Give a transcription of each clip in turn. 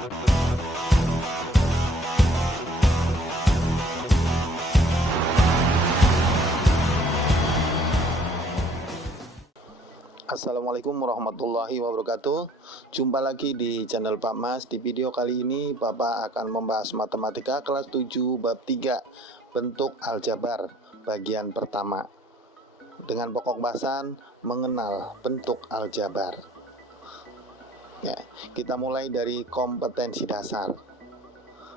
Assalamualaikum warahmatullahi wabarakatuh. Jumpa lagi di channel Pak Mas. Di video kali ini Bapak akan membahas matematika kelas 7 bab 3 bentuk aljabar bagian pertama dengan pokok bahasan mengenal bentuk aljabar. Ya, kita mulai dari kompetensi dasar.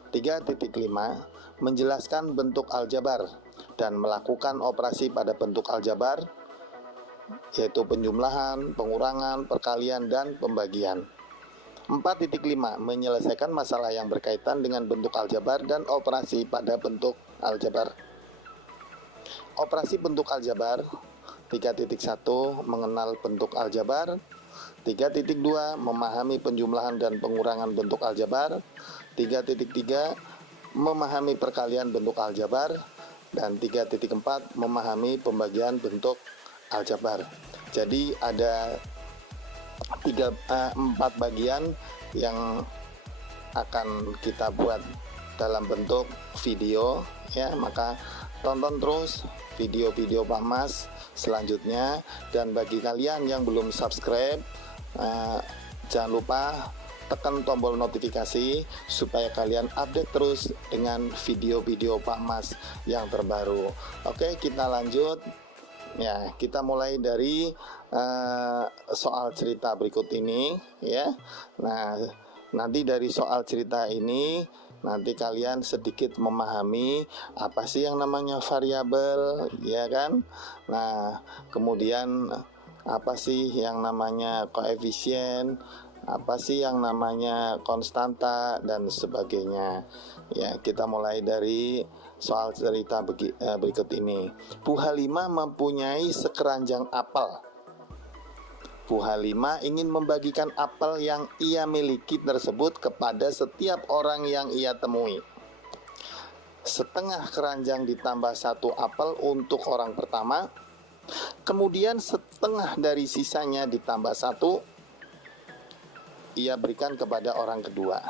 3.5 menjelaskan bentuk aljabar dan melakukan operasi pada bentuk aljabar, yaitu penjumlahan, pengurangan, perkalian, dan pembagian. 4.5 menyelesaikan masalah yang berkaitan dengan bentuk aljabar dan operasi pada bentuk aljabar. Operasi bentuk aljabar. 3.1 mengenal bentuk aljabar. 3.2 memahami penjumlahan dan pengurangan bentuk aljabar. 3.3 memahami perkalian bentuk aljabar. Dan 3.4 memahami pembagian bentuk aljabar. Jadi ada 4 bagian yang akan kita buat dalam bentuk video, ya. Maka tonton terus video-video Pak Mas selanjutnya. Dan bagi kalian yang belum subscribe, jangan lupa tekan tombol notifikasi supaya kalian update terus dengan video-video Pak Mas yang terbaru. Oke, kita lanjut. Ya, kita mulai dari soal cerita berikut ini, ya. Nah, nanti dari soal cerita ini nanti kalian sedikit memahami apa sih yang namanya variabel, ya kan? Nah, kemudian apa sih yang namanya koefisien, apa sih yang namanya konstanta, dan sebagainya. Ya, kita mulai dari soal cerita berikut ini. Bu Halimah mempunyai sekeranjang apel. Bu Halimah ingin membagikan apel yang ia miliki tersebut kepada setiap orang yang ia temui. Setengah keranjang ditambah 1 apel untuk orang pertama, kemudian setengah dari sisanya ditambah 1 ia berikan kepada orang kedua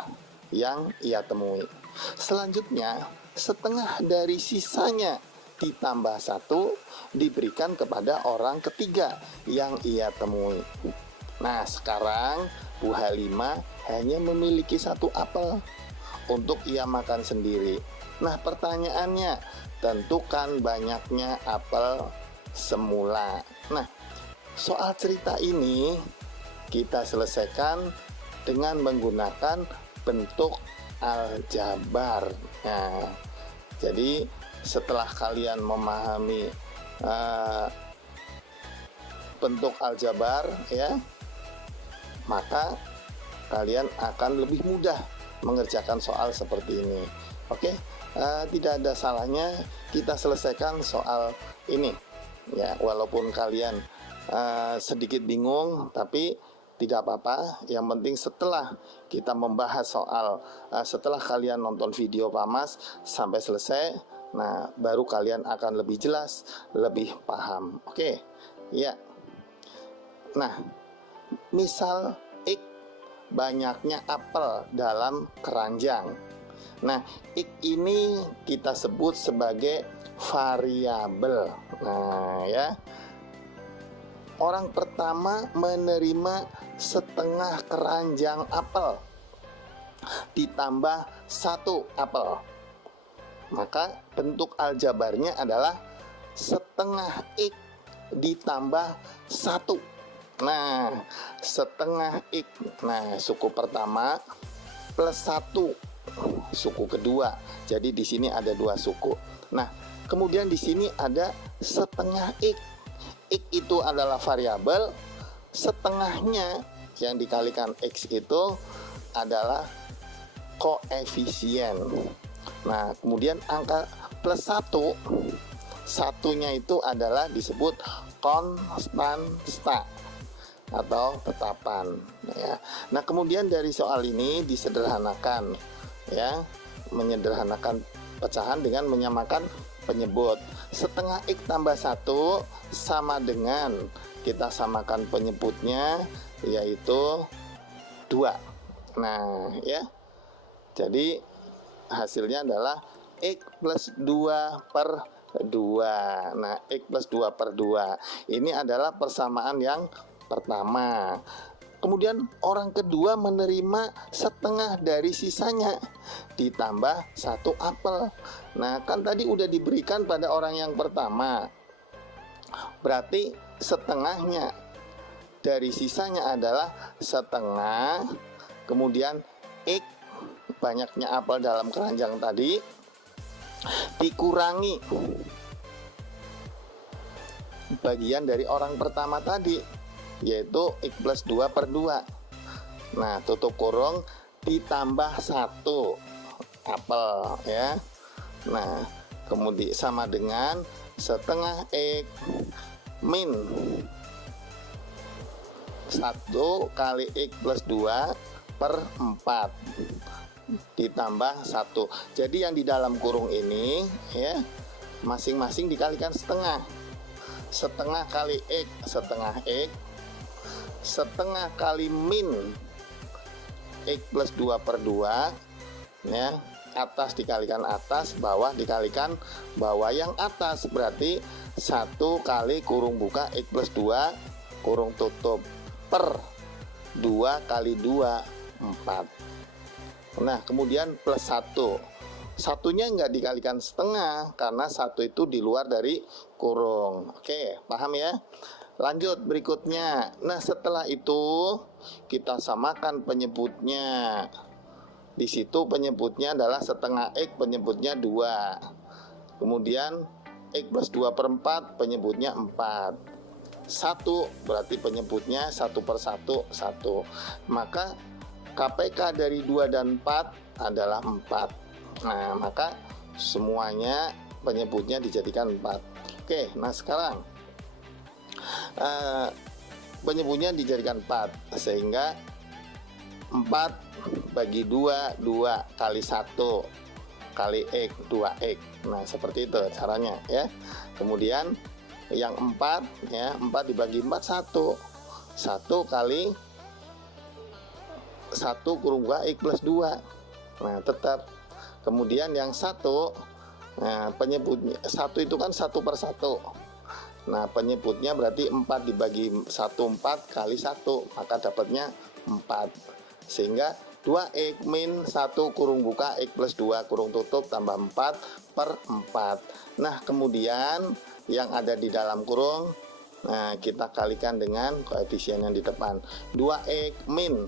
yang ia temui. Selanjutnya, setengah dari sisanya ditambah 1 diberikan kepada orang ketiga yang ia temui. Nah, sekarang Bu Halimah hanya memiliki 1 apel untuk ia makan sendiri. Nah, pertanyaannya, tentukan banyaknya apel semula. Nah, soal cerita ini kita selesaikan dengan menggunakan bentuk aljabar. Nah, jadi setelah kalian memahami bentuk aljabar, ya, maka kalian akan lebih mudah mengerjakan soal seperti ini. Oke, tidak ada salahnya kita selesaikan soal ini, ya, walaupun kalian sedikit bingung, tapi tidak apa-apa. Yang penting setelah kita membahas soal, setelah kalian nonton video Pak Mas sampai selesai, nah baru kalian akan lebih jelas, lebih paham. Oke, ya. Nah, misal X banyaknya apel dalam keranjang. Nah, X ini kita sebut sebagai variabel. Nah, ya. Orang pertama menerima setengah keranjang apel ditambah 1 apel. Maka bentuk aljabarnya adalah setengah X ditambah 1. Nah, setengah X. Nah, suku pertama plus 1 suku kedua. Jadi di sini ada 2 suku. Nah, kemudian di sini ada setengah X. X itu adalah variabel, setengahnya yang dikalikan X itu adalah koefisien. Nah, kemudian angka plus 1, satunya itu adalah disebut konstanta atau tetapan, ya. Nah, kemudian dari soal ini disederhanakan, ya, menyederhanakan pecahan dengan menyamakan penyebut. Setengah X tambah 1 sama dengan, kita samakan penyebutnya, yaitu 2. Nah, ya, Jadi hasilnya adalah X plus 2 per 2. Nah, X plus 2 per 2 ini adalah persamaan yang pertama. Kemudian orang kedua menerima setengah dari sisanya ditambah 1 apel. Nah, kan tadi udah diberikan pada orang yang pertama, berarti setengahnya dari sisanya adalah setengah, kemudian X, banyaknya apel dalam keranjang tadi, dikurangi bagian dari orang pertama tadi, yaitu X plus 2 per 2. Nah, tutup kurung, ditambah 1 apel ya. Nah, kemudian sama dengan setengah X min 1 kali X plus 2 per 4 ditambah 1. Jadi yang di dalam kurung ini ya, masing-masing dikalikan setengah. Setengah kali X, setengah X, setengah kali min X plus 2 per 2 ya, atas dikalikan atas, bawah dikalikan bawah yang atas, berarti 1 kali kurung buka X plus 2 kurung tutup per 2 kali 2 4. Nah, kemudian plus 1, satunya nggak dikalikan setengah karena 1 itu di luar dari kurung. Oke, paham ya? Lanjut berikutnya. Nah, setelah itu kita samakan penyebutnya. Di situ penyebutnya adalah setengah X, penyebutnya 2. Kemudian X plus 2 per 4, penyebutnya 4. 1 berarti penyebutnya 1 per 1, 1. Maka KPK dari 2 dan 4 adalah 4. Nah, maka semuanya penyebutnya dijadikan 4. Oke, nah sekarang penyebutnya dijadikan 4, sehingga 4 bagi 2, 2 kali 1 kali X, 2X. Nah, seperti itu caranya ya. Kemudian yang 4 ya, 4 dibagi 4 1. 1 kali 1 kurung buka X plus 2. Nah, tetap. Kemudian yang 1, nah penyebutnya 1 itu kan 1 per 1. Nah, penyebutnya berarti 4 dibagi 1 4 kali 1, maka dapatnya 4. Sehingga 2X min 1 kurung buka X plus 2 kurung tutup tambah 4 per 4. Nah, kemudian yang ada di dalam kurung, nah kita kalikan dengan koefisien yang di depan. 2X min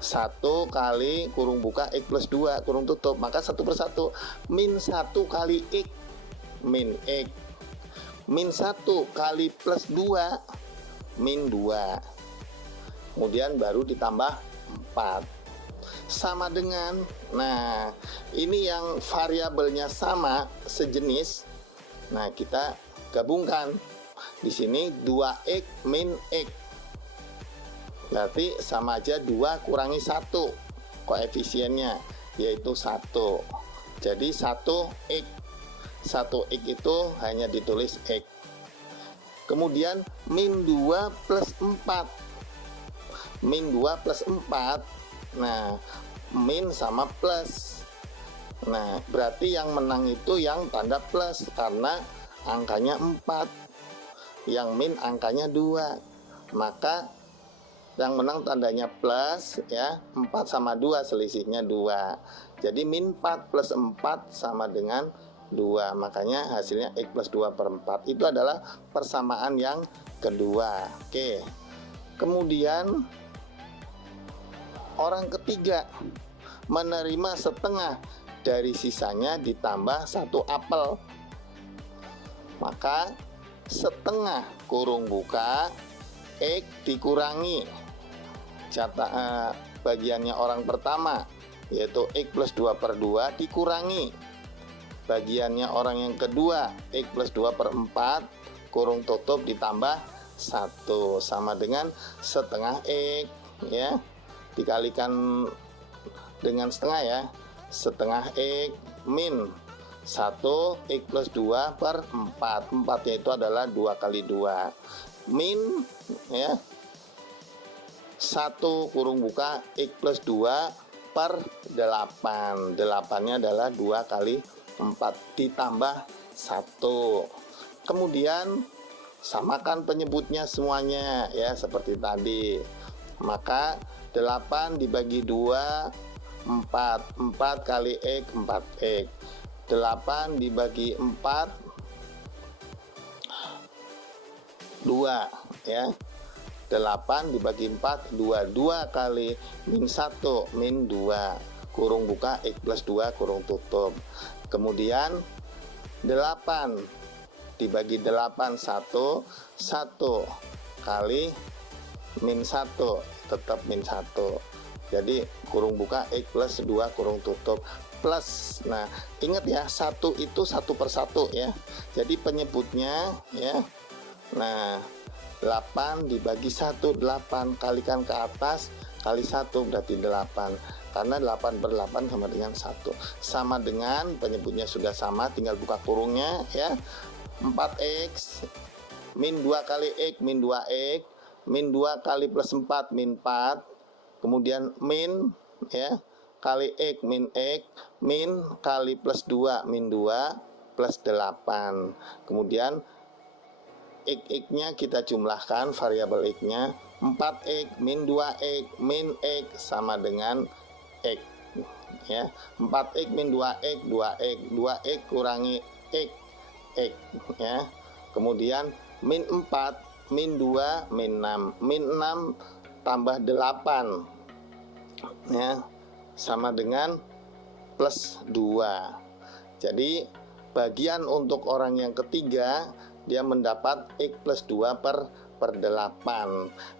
1 kali kurung buka X plus 2 kurung tutup, maka 1 per 1 min 1 kali X min X min 1 kali plus 2 min 2, kemudian baru ditambah 4 sama dengan, nah ini yang variabelnya sama sejenis. Nah, kita gabungkan di sini 2X min X, berarti sama aja 2 kurangi 1 koefisiennya, yaitu 1. Jadi 1X, 1X itu hanya ditulis X. Kemudian min 2 plus 4, min 2 plus 4, nah min sama plus. Nah, berarti yang menang itu yang tanda plus karena angkanya 4, yang min angkanya 2, maka yang menang tandanya plus ya, 4 sama 2 selisihnya 2. Jadi min 4 plus 4 sama dengan 2. Makanya hasilnya X plus 2 per 4. Itu adalah persamaan yang kedua. Oke. Kemudian orang ketiga menerima setengah dari sisanya ditambah 1 apel. Maka setengah kurung buka X dikurangi bagiannya orang pertama, yaitu X plus 2 per 2 dikurangi bagiannya orang yang kedua, X plus 2 per 4 kurung tutup ditambah 1 sama dengan setengah X ya, dikalikan dengan setengah ya, setengah X min 1 X plus 2 per 4. 4 nya itu adalah 2 kali 2 min ya, 1 kurung buka X plus 2 per 8. 8-nya adalah 2 kali 4 ditambah 1. Kemudian samakan penyebutnya semuanya ya seperti tadi. Maka 8 dibagi 2 4. 4 kali X 4X. 8 dibagi 4 2 ya. 8 dibagi 4 2. 2 kali min 1 min 2 kurung buka X plus 2 kurung tutup. Kemudian 8 dibagi 8 1 1 kali min 1 tetap min 1. Jadi kurung buka X plus 2 kurung tutup plus. Nah ingat ya, 1 itu 1 per 1 ya. Jadi penyebutnya ya. Nah 8 dibagi 1 8 kalikan ke atas kali 1 berarti 8. Karena 8 per 8 sama dengan 1. Sama dengan penyebutnya sudah sama, tinggal buka kurungnya ya. 4X min 2 kali X min 2X min 2 kali plus 4 min 4. Kemudian min ya kali X min X min kali plus 2 min 2 plus 8. Kemudian X-nya kita jumlahkan, variabel X-nya 4X min 2X min X sama dengan X ya. 4X min 2X 2X 2X kurangi X X ya. Kemudian min 4 min 2 min 6 min 6 tambah 8 ya sama dengan plus 2. Jadi bagian untuk orang yang ketiga dia mendapat X plus 2 per 8.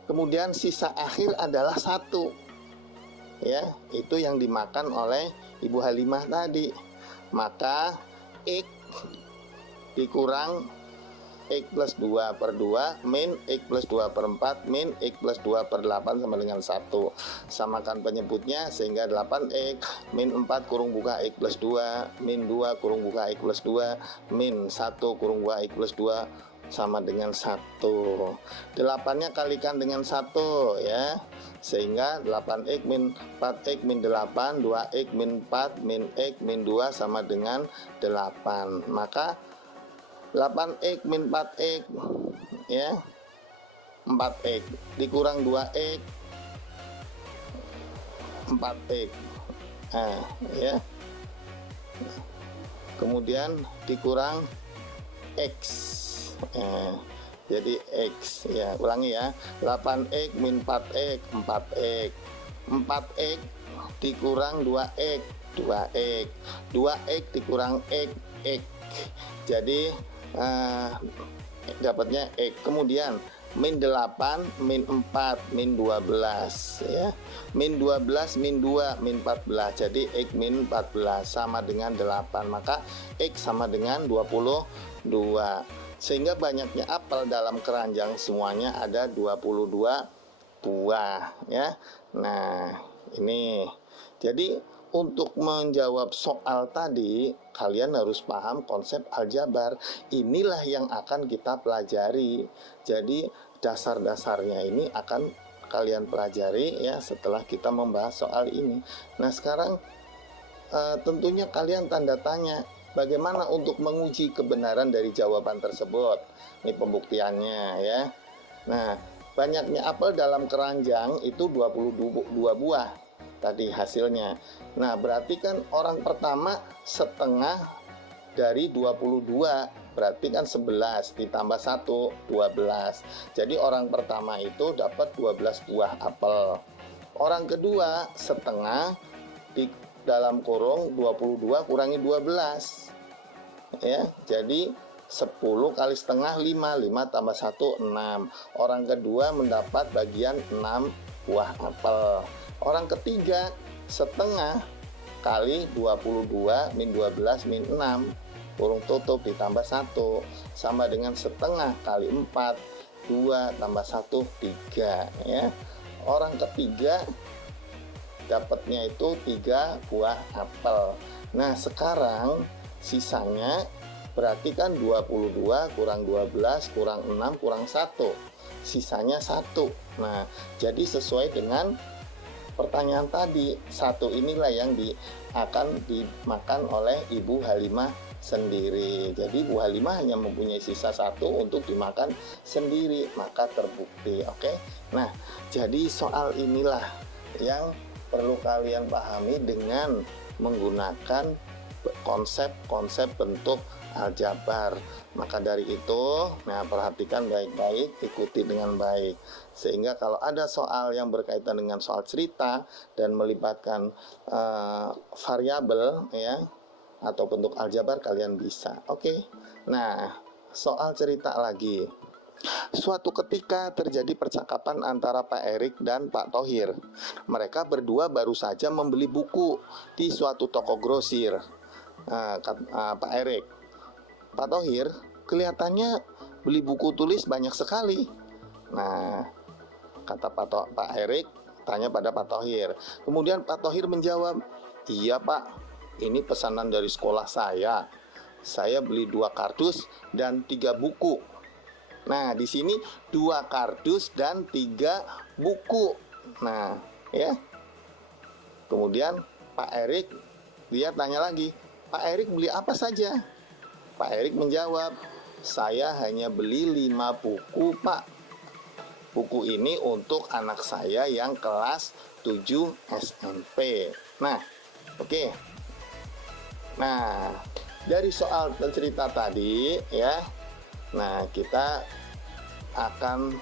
Kemudian sisa akhir adalah 1 ya, itu yang dimakan oleh Ibu Halimah tadi. Maka X dikurang X plus 2 per 2 min X plus 2 per 4 min X plus 2 per 8 sama dengan 1. Samakan penyebutnya sehingga 8X min 4 kurung buka X plus 2 min 2 kurung buka X plus 2 min 1 kurung buka X plus 2 sama dengan 1. 8-nya kalikan dengan 1 ya. Sehingga 8X min 4X min 8 2X min 4 min X min 2 sama dengan 8. Maka 8X min 4X ya 4X dikurang 2X 4X ya. Kemudian dikurang X jadi X ya. Ulangi ya, 8X min 4X 4X 4X dikurang 2X 2X 2X dikurang X X jadi dapatnya X. Kemudian min 8 min 4 min 12 ya. Min 12 min 2 min 14 jadi X min 14 sama dengan 8. Maka X sama dengan 22. Sehingga banyaknya apel dalam keranjang semuanya ada 22 buah ya. Nah ini jadi untuk menjawab soal tadi kalian harus paham konsep aljabar. Inilah yang akan kita pelajari. Jadi dasar-dasarnya ini akan kalian pelajari ya setelah kita membahas soal ini. Nah sekarang tentunya kalian tanda tanya, bagaimana untuk menguji kebenaran dari jawaban tersebut? Ini pembuktiannya ya. Nah, banyaknya apel dalam keranjang itu 22 buah tadi hasilnya. Nah, berarti kan orang pertama setengah dari 22, berarti kan 11 ditambah 1 12. Jadi orang pertama itu dapat 12 buah apel. Orang kedua setengah di dalam kurung 22 kurangi 12 ya, jadi 10 kali setengah 5 tambah 1 6. Orang kedua mendapat bagian 6 buah apel. Orang ketiga setengah kali 22 min 12 min 6 kurung tutup ditambah 1 sama dengan setengah kali 4 2 tambah 1 3 ya. Orang ketiga dapatnya itu 3 buah apel. Nah sekarang sisanya berarti kan 22 kurang 12 kurang 6 kurang 1, sisanya 1. Nah jadi sesuai dengan pertanyaan tadi, satu inilah yang akan dimakan oleh Ibu Halimah sendiri. Jadi Bu Halimah hanya mempunyai sisa satu untuk dimakan sendiri, maka terbukti. Oke. Nah, jadi soal inilah yang perlu kalian pahami dengan menggunakan konsep-konsep bentuk aljabar. Maka dari itu, nah perhatikan baik-baik, ikuti dengan baik, sehingga kalau ada soal yang berkaitan dengan soal cerita dan melibatkan variabel ya atau bentuk aljabar, kalian bisa. Oke. Nah, soal cerita lagi. Suatu ketika terjadi percakapan antara Pak Erik dan Pak Thohir. Mereka berdua baru saja membeli buku di suatu toko grosir. Pak Erik, Pak Thohir, kelihatannya beli buku tulis banyak sekali. Nah, kata Pak Erik, tanya pada Pak Thohir. Kemudian Pak Thohir menjawab, iya Pak, ini pesanan dari sekolah saya. Saya beli 2 kardus dan 3 buku. Nah, di sini 2 kardus dan 3 buku. Nah, ya. Kemudian Pak Erik, dia tanya lagi, Pak Erik beli apa saja? Pak Erik menjawab, saya hanya beli 5 buku Pak. Buku ini untuk anak saya yang kelas 7 SMP. Nah, oke. Nah, dari soal dan cerita tadi ya, nah kita akan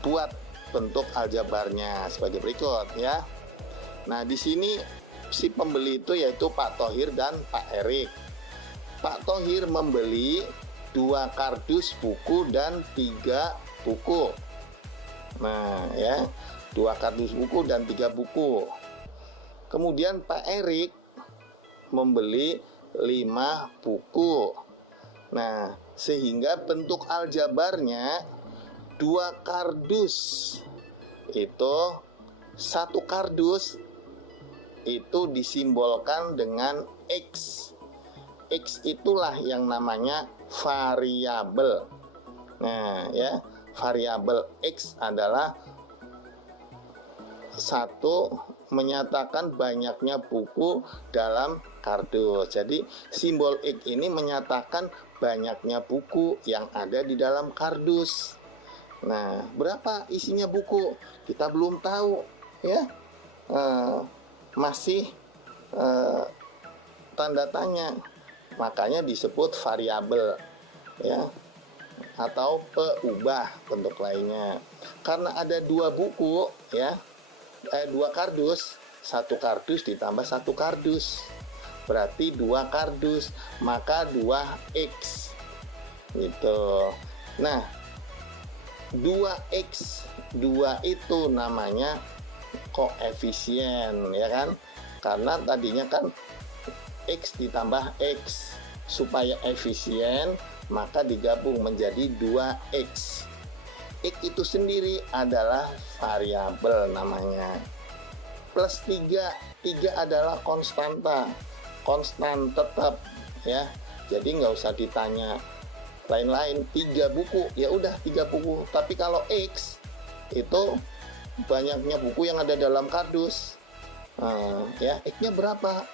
buat bentuk aljabarnya sebagai berikut ya. Nah, di sini si pembeli itu yaitu Pak Thohir dan Pak Erik. Pak Thohir membeli 2 kardus buku dan 3 buku. Nah, ya, 2 kardus buku dan 3 buku. Kemudian Pak Erik membeli 5 buku. Nah, sehingga bentuk aljabarnya 2 kardus itu 1 kardus itu disimbolkan dengan X. X itulah yang namanya variabel. Nah, ya, variabel X adalah satu menyatakan banyaknya buku dalam kardus. Jadi simbol X ini menyatakan banyaknya buku yang ada di dalam kardus. Nah, berapa isinya buku? Kita belum tahu, ya. Masih tanda tanya, makanya disebut variabel ya, atau peubah bentuk lainnya. Karena ada 2 buku ya, 2 kardus, 1 kardus ditambah 1 kardus berarti 2 kardus, maka 2x gitu. Nah, 2x 2 itu namanya koefisien ya kan, karena tadinya kan X ditambah X, supaya efisien maka digabung menjadi 2X. X itu sendiri adalah variabel namanya. Plus 3 adalah konstanta, konstan tetap ya. Jadi nggak usah ditanya lain-lain. 3 buku ya udah 3 buku. Tapi kalau X itu banyaknya buku yang ada dalam kardus. Ya, X-nya berapa?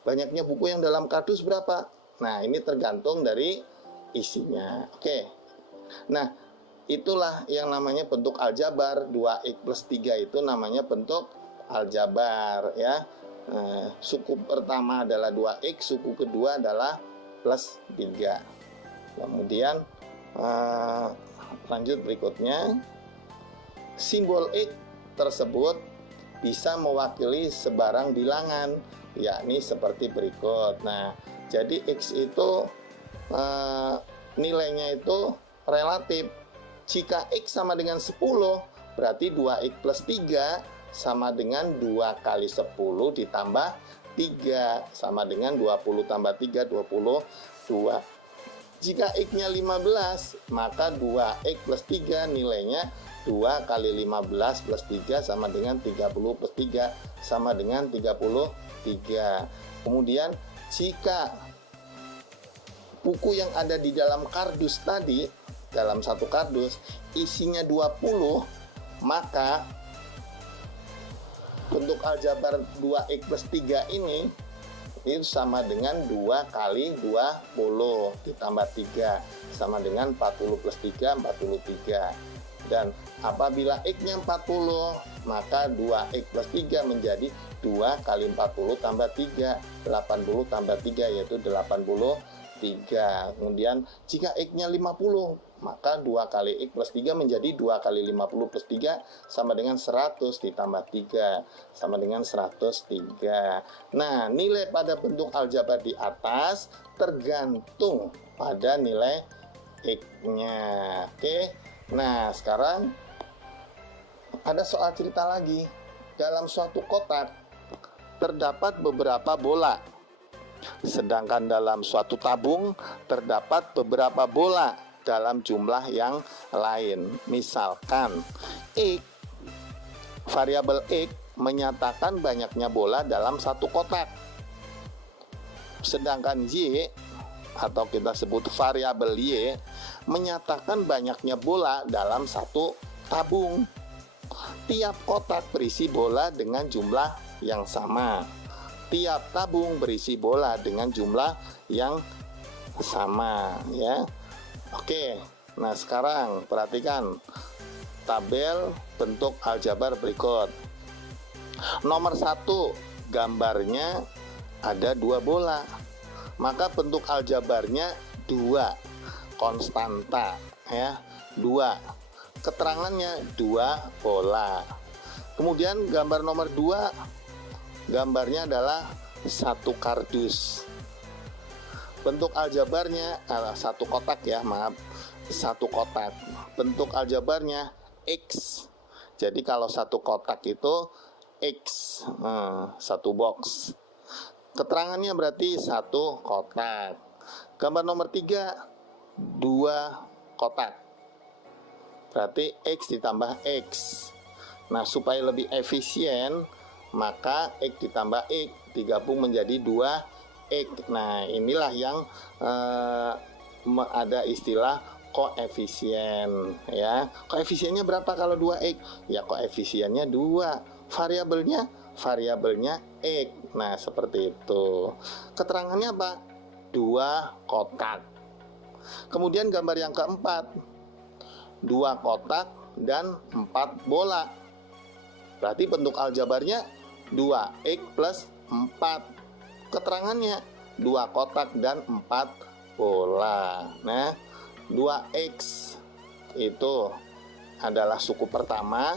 Banyaknya buku yang dalam kardus berapa? Nah, ini tergantung dari isinya. Oke. Nah, itulah yang namanya bentuk aljabar. 2x plus 3 itu namanya bentuk aljabar ya. Suku pertama adalah 2x, suku kedua adalah plus 3. Kemudian lanjut berikutnya. Simbol X tersebut bisa mewakili sebarang bilangan, yakni seperti berikut. Nah, jadi X itu nilainya itu relatif. Jika X sama dengan 10, berarti 2X plus 3 sama dengan 2 kali 10 ditambah 3, sama dengan 20 tambah 3, 22. Jika X-nya 15, maka 2X plus 3 nilainya 2 kali 15 plus 3 sama dengan 30 plus 3 sama dengan 33. Kemudian jika buku yang ada di dalam kardus tadi, dalam satu kardus isinya 20, maka bentuk aljabar 2x plus 3 ini itu sama dengan 2 kali 20 ditambah 3 sama dengan 40 plus 3, 43. Dan apabila X-nya 40, maka 2X plus 3 menjadi 2 kali 40 tambah 3, 80 tambah 3, yaitu 83. Kemudian jika X-nya 50, maka 2 kali X plus 3 menjadi 2 kali 50 plus 3 sama dengan 100 ditambah 3 sama dengan 103. Nah, nilai pada bentuk aljabar di atas tergantung pada nilai X-nya. Oke. Nah, sekarang ada soal cerita lagi. Dalam suatu kotak terdapat beberapa bola, sedangkan dalam suatu tabung terdapat beberapa bola dalam jumlah yang lain. Misalkan X, variabel X menyatakan banyaknya bola dalam satu kotak, sedangkan Y atau kita sebut variabel Y menyatakan banyaknya bola dalam satu tabung. Tiap kotak berisi bola dengan jumlah yang sama. Tiap tabung berisi bola dengan jumlah yang sama, ya. Oke. Nah, sekarang perhatikan tabel bentuk aljabar berikut. Nomor 1, gambarnya ada 2 bola. Maka bentuk aljabarnya 2 konstanta, ya, 2. Keterangannya 2 bola. Kemudian gambar nomor 2, gambarnya adalah 1 kardus. Bentuk aljabarnya adalah 1 kotak, ya, maaf, 1 kotak. Bentuk aljabarnya X. Jadi kalau 1 kotak itu X, 1 box. Keterangannya berarti 1 kotak. Gambar nomor 3, 2 kotak. Berarti X ditambah X. Nah, supaya lebih efisien, maka X ditambah X digabung menjadi 2X. Nah, inilah yang ada istilah koefisien, ya. Koefisiennya berapa kalau 2X? Ya, koefisiennya 2. Variabelnya X. Nah, seperti itu. Keterangannya apa? 2 kotak. Kemudian gambar yang keempat, 2 kotak dan 4 bola. Berarti bentuk aljabarnya 2X plus 4. Keterangannya 2 kotak dan 4 bola. Nah, 2X itu adalah suku pertama,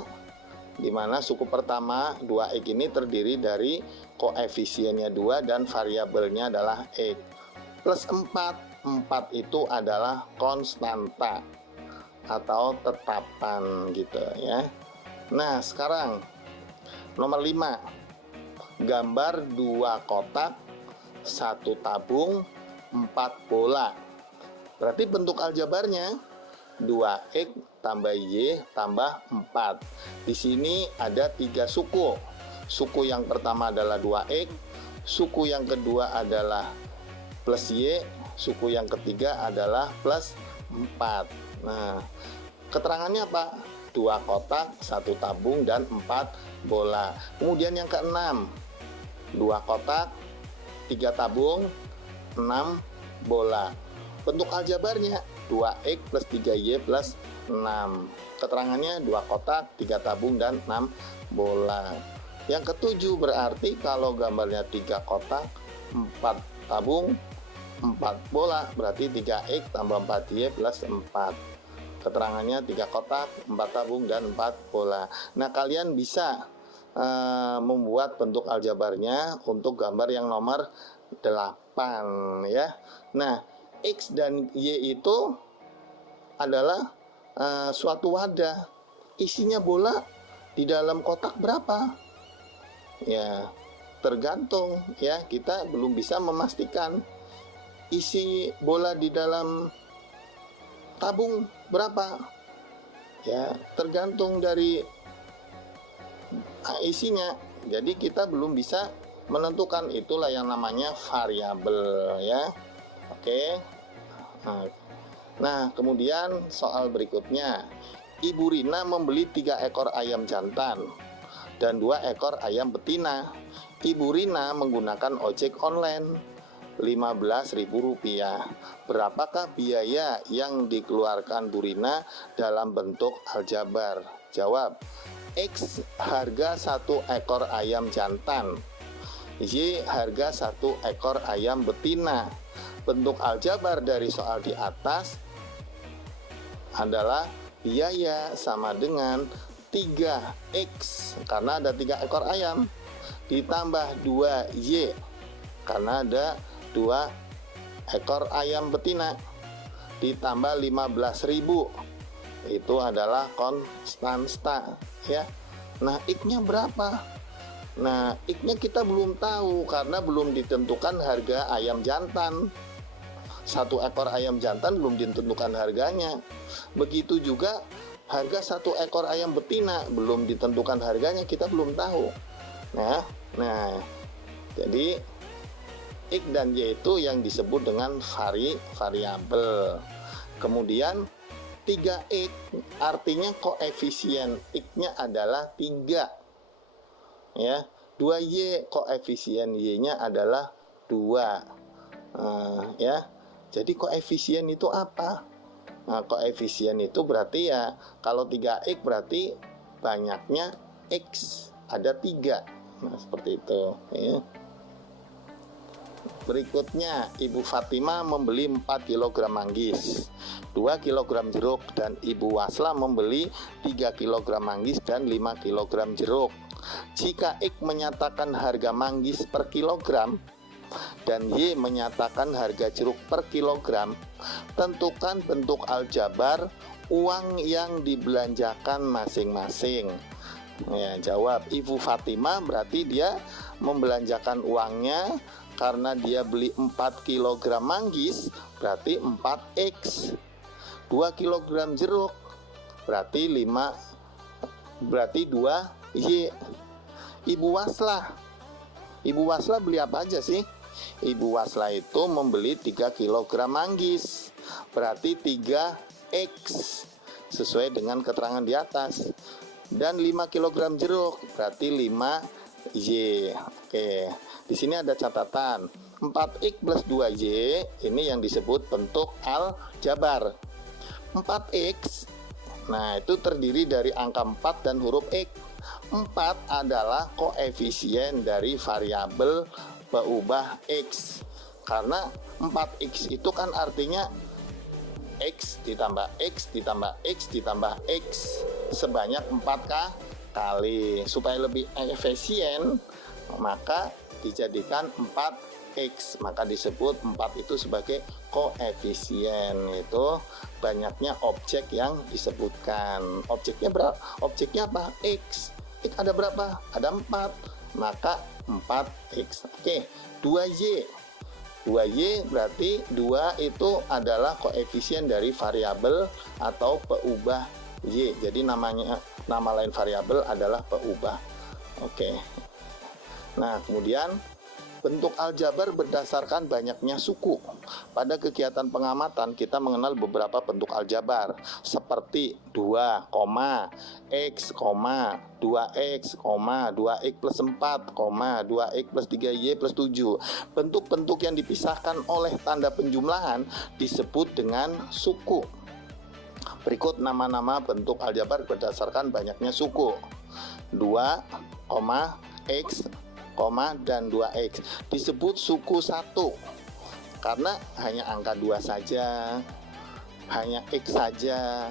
di mana suku pertama 2X ini terdiri dari koefisiennya 2 dan variabelnya adalah X. Plus 4 itu adalah konstanta atau tetapan, gitu, ya. Nah, sekarang nomor 5, gambar 2 kotak, 1 tabung, 4 bola. Berarti bentuk aljabarnya 2X tambah Y tambah 4. Di sini ada 3 suku. Suku yang pertama adalah 2X, suku yang kedua adalah plus Y, suku yang ketiga adalah plus 4. Nah, keterangannya apa? 2 kotak, 1 tabung, dan 4 bola. Kemudian yang keenam, 2 kotak, 3 tabung, 6 bola. Bentuk aljabarnya 2X plus 3Y plus 6. Keterangannya 2 kotak, 3 tabung, dan 6 bola. Yang ketujuh berarti kalau gambarnya 3 kotak, 4 tabung, 4 bola, berarti 3X tambah 4Y plus 4. Keterangannya 3 kotak, 4 tabung, dan 4 bola. Nah, kalian bisa membuat bentuk aljabarnya untuk gambar yang nomor 8, ya. Nah, X dan Y itu adalah suatu wadah. Isinya bola di dalam kotak berapa? Ya, tergantung, ya. Kita belum bisa memastikan isi bola di dalam tabung berapa, ya, tergantung dari isinya. Jadi kita belum bisa menentukan. Itulah yang namanya variabel, ya. Oke. Nah, kemudian soal berikutnya, Ibu Rina membeli 3 ekor ayam jantan. dan 2 ekor ayam betina. Ibu Rina menggunakan ojek online Rp15.000. Berapakah biaya yang dikeluarkan Bu Rina dalam bentuk aljabar? Jawab. X harga 1 ekor ayam jantan, Y harga 1 ekor ayam betina. Bentuk aljabar dari soal di atas adalah biaya sama dengan 3X karena ada 3 ekor ayam, ditambah 2Y karena ada 2 ekor ayam betina, ditambah 15.000. Itu adalah konstanta ya. Nah, X-nya berapa? Nah, X-nya kita belum tahu karena belum ditentukan harga ayam jantan. 1 ekor ayam jantan belum ditentukan harganya. Begitu juga harga 1 ekor ayam betina belum ditentukan harganya, kita belum tahu. Nah, jadi X dan Y itu yang disebut dengan variabel. Kemudian 3X artinya koefisien X-nya adalah 3. Ya, 2Y koefisien Y-nya adalah 2. Ya. Jadi koefisien itu apa? Nah, koefisien itu berarti ya kalau 3X berarti banyaknya X, ada 3. Nah, seperti itu ya. Berikutnya, Ibu Fatima membeli 4 kg manggis, 2 kg jeruk, dan Ibu Wasla membeli 3 kg manggis dan 5 kg jeruk. Jika X menyatakan harga manggis per kilogram dan Y menyatakan harga jeruk per kilogram, tentukan bentuk aljabar uang yang dibelanjakan masing-masing. Ya, jawab. Ibu Fatima berarti dia membelanjakan uangnya karena dia beli 4 kg manggis, berarti 4X. 2 kg jeruk berarti 2Y. Ibu Wasla beli apa aja sih? Ibu Wasla itu membeli 3 kg manggis, berarti 3X sesuai dengan keterangan di atas. Dan 5 kg jeruk berarti 5Y. Oke, di sini ada catatan 4X plus 2Y ini yang disebut bentuk aljabar. 4X, nah itu terdiri dari angka 4 dan huruf X. 4 adalah koefisien dari variabel berubah X. Karena 4X itu kan artinya X ditambah X ditambah X ditambah X sebanyak 4 kali. Supaya lebih efisien, maka dijadikan 4X, maka disebut 4 itu sebagai koefisien, itu banyaknya objek yang disebutkan. Objeknya berapa? Objeknya apa? X. X ada berapa? Ada 4, maka 4X. Oke, 2Y. 2Y berarti 2 itu adalah koefisien dari variabel atau peubah Y. Jadi nama lain variabel adalah peubah. Oke. Nah, kemudian bentuk aljabar berdasarkan banyaknya suku. Pada kegiatan pengamatan kita mengenal beberapa bentuk aljabar seperti 2, X, 2X, 2X plus 4, 2X plus 3Y plus 7. Bentuk-bentuk yang dipisahkan oleh tanda penjumlahan disebut dengan suku. Berikut nama-nama bentuk aljabar berdasarkan banyaknya suku. 2, X, dan 2X disebut suku 1 karena hanya angka 2 saja, hanya X saja,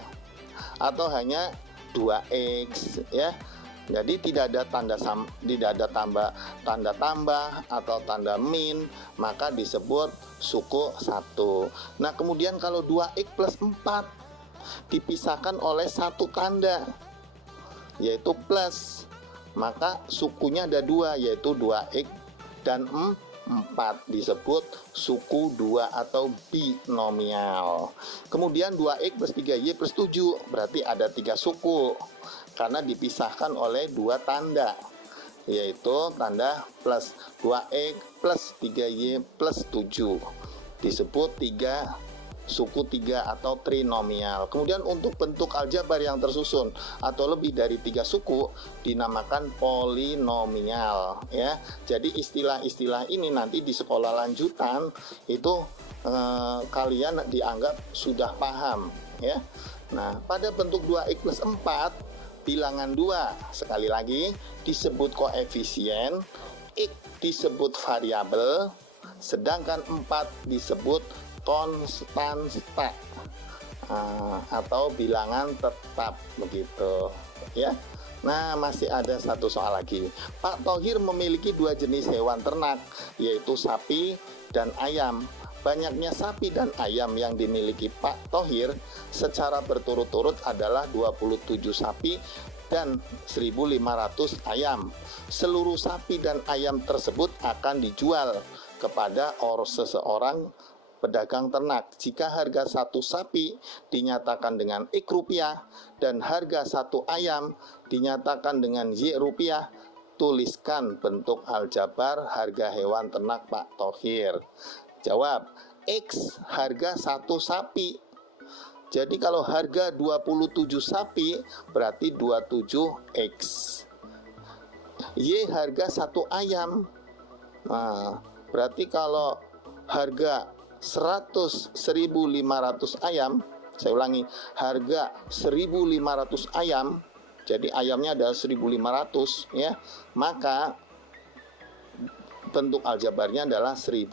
atau hanya 2X ya. Jadi tidak ada tanda tambah atau tanda min, maka disebut suku 1. Nah, kemudian kalau 2X plus 4 dipisahkan oleh satu tanda yaitu plus, maka sukunya ada 2 yaitu 2X dan 4, disebut suku 2 atau binomial. Kemudian 2X plus 3Y plus 7 berarti ada 3 suku karena dipisahkan oleh 2 tanda yaitu tanda plus. 2X plus 3Y plus 7 disebut 3 suku 3 atau trinomial. Kemudian untuk bentuk aljabar yang tersusun atau lebih dari 3 suku dinamakan polinomial ya. Jadi istilah-istilah ini nanti di sekolah lanjutan itu kalian dianggap sudah paham ya. Nah, pada bentuk 2x plus 4 bilangan 2 sekali lagi disebut koefisien, x disebut variabel, sedangkan 4 disebut konstanta atau bilangan tetap begitu ya. Nah, masih ada satu soal lagi. Pak Thohir memiliki 2 jenis hewan ternak, yaitu sapi dan ayam. Banyaknya sapi dan ayam yang dimiliki Pak Thohir secara berturut-turut adalah 27 sapi dan 1.500 ayam. Seluruh sapi dan ayam tersebut akan dijual kepada seseorang pedagang ternak. Jika harga satu sapi dinyatakan dengan X rupiah dan harga satu ayam dinyatakan dengan Y rupiah, tuliskan bentuk aljabar harga hewan ternak Pak Thohir. Jawab, X harga satu sapi. Jadi kalau harga 27 sapi berarti 27X. Y harga satu ayam. Nah, berarti kalau harga 100.500 ayam, saya ulangi, harga 1.500 ayam, jadi ayamnya ada 1.500 ya, maka bentuk aljabarnya adalah 1.500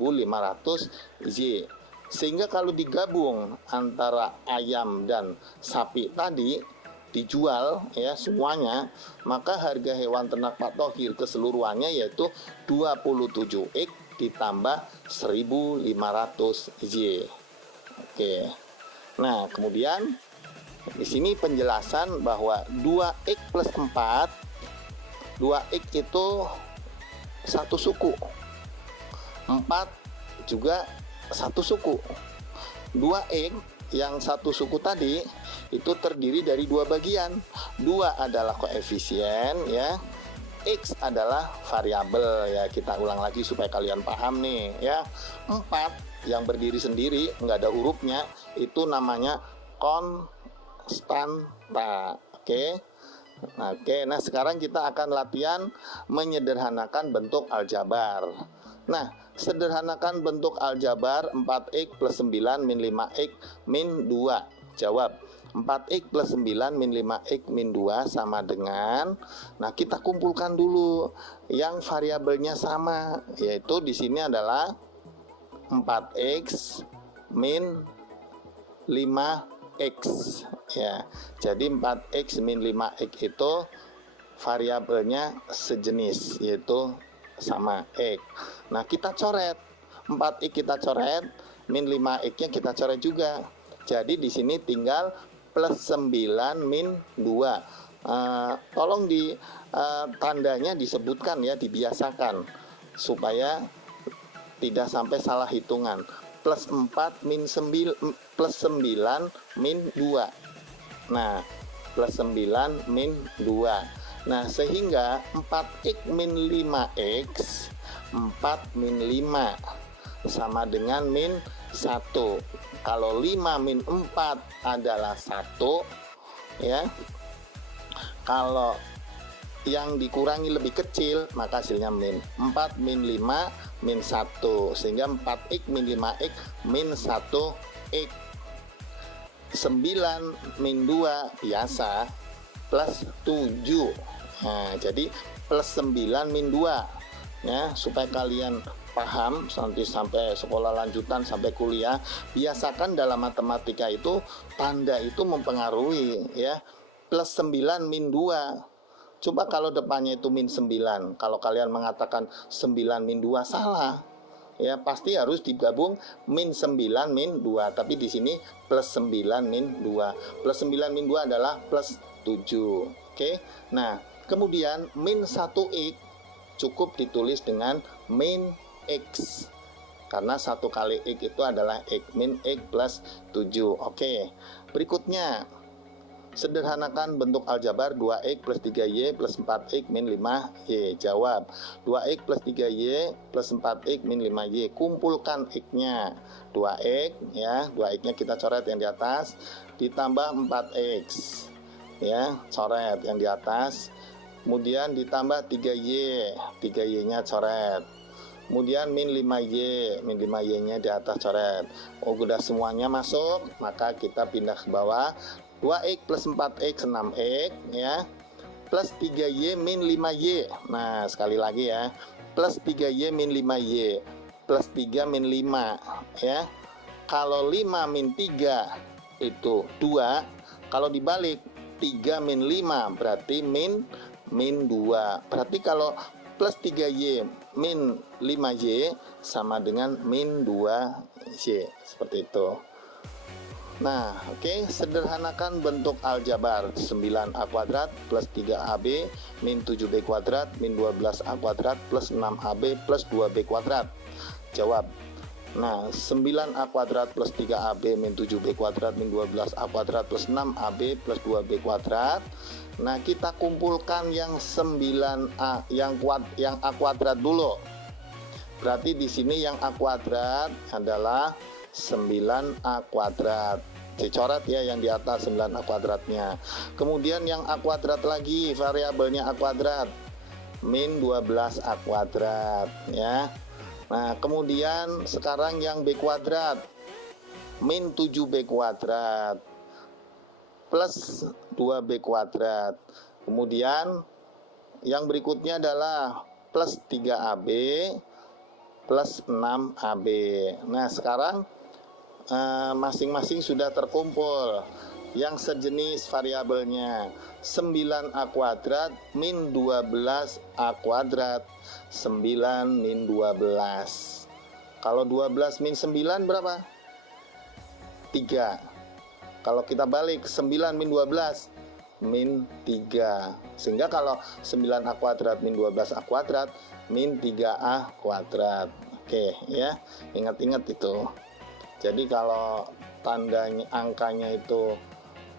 Y. Sehingga kalau digabung antara ayam dan sapi tadi dijual ya semuanya, maka harga hewan ternak Pak Thohir keseluruhannya yaitu 27X ditambah 1.500 Y. Oke. Nah, kemudian di sini penjelasan bahwa 2X plus 4, 2X itu satu suku, 4 juga satu suku. 2X yang satu suku tadi itu terdiri dari 2 bagian. 2 adalah koefisien ya, X adalah variabel ya. Kita ulang lagi supaya kalian paham nih ya. 4 yang berdiri sendiri nggak ada hurufnya itu namanya konstanta. Oke, nah sekarang kita akan latihan menyederhanakan bentuk aljabar. Nah, sederhanakan bentuk aljabar 4x plus 9 min 5x min 2. Jawab, 4x plus 9 min 5x min 2 sama dengan, nah kita kumpulkan dulu yang variabelnya sama, yaitu di sini adalah 4x min 5x ya. Jadi 4x min 5x itu variabelnya sejenis, yaitu sama X. Nah, kita coret 4x, kita coret, min 5x nya kita coret juga. Jadi di sini tinggal plus 9 min 2. Tolong di tandanya disebutkan ya, dibiasakan supaya tidak sampai salah hitungan. Plus 4 min 9 plus 9 min 2. Nah, plus 9 min 2. Nah, sehingga 4x min 5x, 4 min 5 sama dengan min 1. Kalau 5 min 4 adalah 1 ya. Kalau yang dikurangi lebih kecil maka hasilnya min. 4 min 5 min 1, sehingga 4x min 5x min 1x. 9 min 2 biasa plus 7. Nah, jadi plus 9 min 2 ya, supaya kalian paham nanti sampai sekolah lanjutan sampai kuliah. Biasakan dalam matematika itu tanda itu mempengaruhi ya. Plus 9 min 2. Coba kalau depannya itu min 9, kalau kalian mengatakan 9 min 2 salah. Ya, pasti harus digabung min 9 min 2, tapi di sini plus 9 min 2. Plus 9 min 2 adalah plus 7. Oke. Nah, kemudian min 1x cukup ditulis dengan min x, karena 1 kali x itu adalah x min x plus 7. Oke. Berikutnya Sederhanakan bentuk aljabar 2x plus 3y plus 4x min 5y. Jawab. 2x plus 3y plus 4x min 5y. Kumpulkan x-nya. 2x ya, 2x-nya kita coret yang di atas, ditambah 4x. Ya, coret yang di atas. Kemudian ditambah 3y, 3y-nya coret. Kemudian min 5y, min 5y-nya di atas coret. Oh, udah semuanya masuk, maka kita pindah ke bawah. 2x plus 4x 6x ya, plus 3y min 5y. Nah, sekali lagi ya, plus 3y min 5y, plus 3 min 5 ya. Kalau 5 min 3 itu 2, kalau dibalik 3 min 5 berarti min 2. Berarti kalau plus 3y min 5y sama dengan min 2y, seperti itu. Nah, oke, sederhanakan bentuk aljabar 9a kuadrat plus 3ab min 7b kuadrat min 12a kuadrat plus 6ab plus 2b kuadrat. Jawab. Nah, 9a kuadrat plus 3ab min 7b kuadrat min 12a kuadrat plus 6ab plus 2b kuadrat. Nah, kita kumpulkan yang 9a, yang a kuadrat dulu. Berarti di sini yang a kuadrat adalah 9a kuadrat. Dicoret ya yang di atas 9a kuadratnya. Kemudian yang a kuadrat lagi, variabelnya a kuadrat min 12a kuadrat ya. Nah, kemudian sekarang yang b kuadrat min 7b kuadrat plus 2b kuadrat. Kemudian yang berikutnya adalah plus 3ab plus 6ab. Nah, sekarang masing-masing sudah terkumpul. Yang sejenis variabelnya 9a kuadrat min 12a kuadrat, 9 min 12. Kalau 12 min 9 berapa? 3. Kalau kita balik 9 min 12 min 3. Sehingga kalau 9a kuadrat min 12a kuadrat min 3a kuadrat. Oke ya, ingat-ingat itu. Jadi kalau tandanya angkanya itu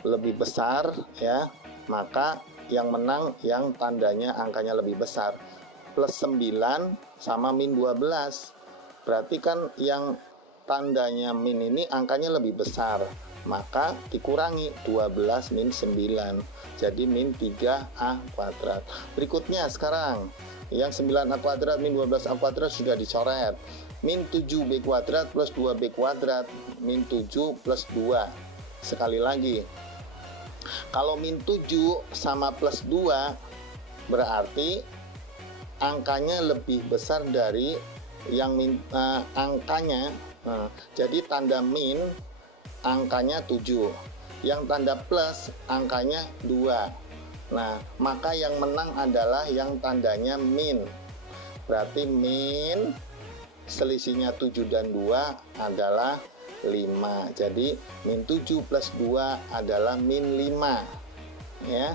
lebih besar ya, maka yang menang yang tandanya angkanya lebih besar. Plus 9 sama min 12. Berarti kan yang tandanya min ini angkanya lebih besar, maka dikurangi 12 min 9, jadi min 3a kuadrat. Berikutnya sekarang yang 9a kuadrat min 12a kuadrat sudah dicoret. Min 7b kuadrat plus 2b kuadrat, min 7 plus 2. Sekali lagi, kalau min 7 sama plus 2 berarti angkanya lebih besar dari yang angkanya. Jadi tanda min angkanya 7, yang tanda plus angkanya 2. Nah, maka yang menang adalah yang tandanya min. Berarti min selisihnya 7 dan 2 adalah 5. Jadi min 7 plus 2 adalah min 5 ya.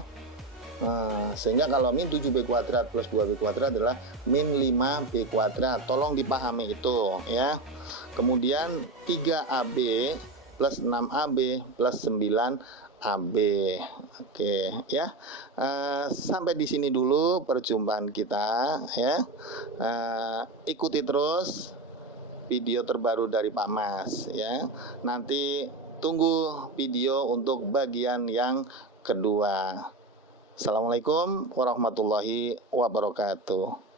Sehingga kalau min 7b kuadrat plus 2b kuadrat adalah min 5b kuadrat. Tolong dipahami itu ya. Kemudian 3ab plus 6ab plus 9ab. Oke ya. Sampai di sini dulu perjumpaan kita ya. Ikuti terus video terbaru dari Pak Mas ya. Nanti tunggu video untuk bagian yang kedua. Assalamualaikum warahmatullahi wabarakatuh.